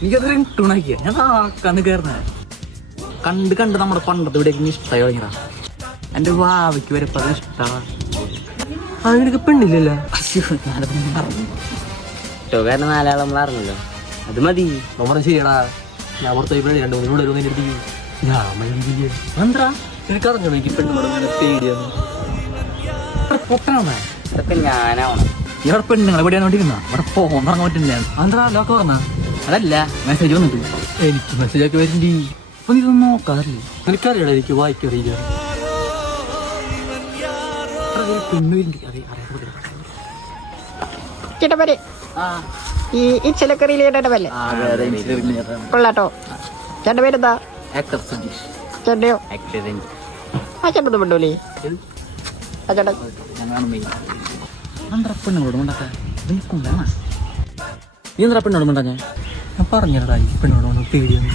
എനിക്കത് ടൂണാക്കിയ ഞാൻ കണ്ണ് കയറുന്ന കണ്ട് കണ്ട് നമ്മുടെ പണ്ടത്തെ ഇവിടെ ഇഷ്ടമായി തുടങ്ങിയതാ. എന്റെ ഭാവിക്ക് വരെ ഇപ്പൊ അത് ഇഷ്ടമാണ്. അതിനൊക്കെ പെണ്ണില്ലല്ലോ. കാരണം നാലാളെ നമ്മൾ അറിഞ്ഞല്ലോ, അത് മതി. നമ്മുടെ ശരിയടാ. ഞാൻ പുറത്ത് പോയി 2-3 കൂടെ വരുമെന്ന് എടുത്തി എന്താ എനിക്കറിഞ്ഞോ എനിക്ക് പെണ്ണുകൂടെ പേടിയാണ്. പൊട്ടനാ അതൊക്കെ ഞാനാവണം. ഇവിടെ പെണ്ണുങ്ങളെ എവിടെയാണ് വേണ്ടിയിരുന്ന ഇവിടെ ഫോണിറങ്ങാൻ പറ്റുന്നില്ല. എന്താ ലോക്ക് പറഞ്ഞ അതല്ല മെസ്സേജ് വന്നിട്ട് എനിക്ക് മെസ്സേജൊക്കെ വരുന്നുണ്ട്. അപ്പൊ നീ ഇതൊന്നും നോക്കാറില്ല. എനിക്കറിയടാ, എനിക്ക് വായിക്കറിയില്ല. പെണ്ണ് ചേട്ടപ്പരെ ഈ ചിലക്കറിയിലെ ചേട്ടപ്പല്ലേ കൊള്ളാട്ടോ. ചേട്ടൻ്റെ പേരെന്താ? ചേട്ടയോ? ആ ചേട്ടൻ പെണ്ണൂലേ? ആ ചേട്ടൻ പെണ്ണുങ്ങളോട് ഉണ്ടാക്കാൻ നീ എന്താ പെണ്ണോട് ഉണ്ടാ? ഞാൻ പറഞ്ഞടാ ഈ പെണ്ണോട് പേടിയാണ്.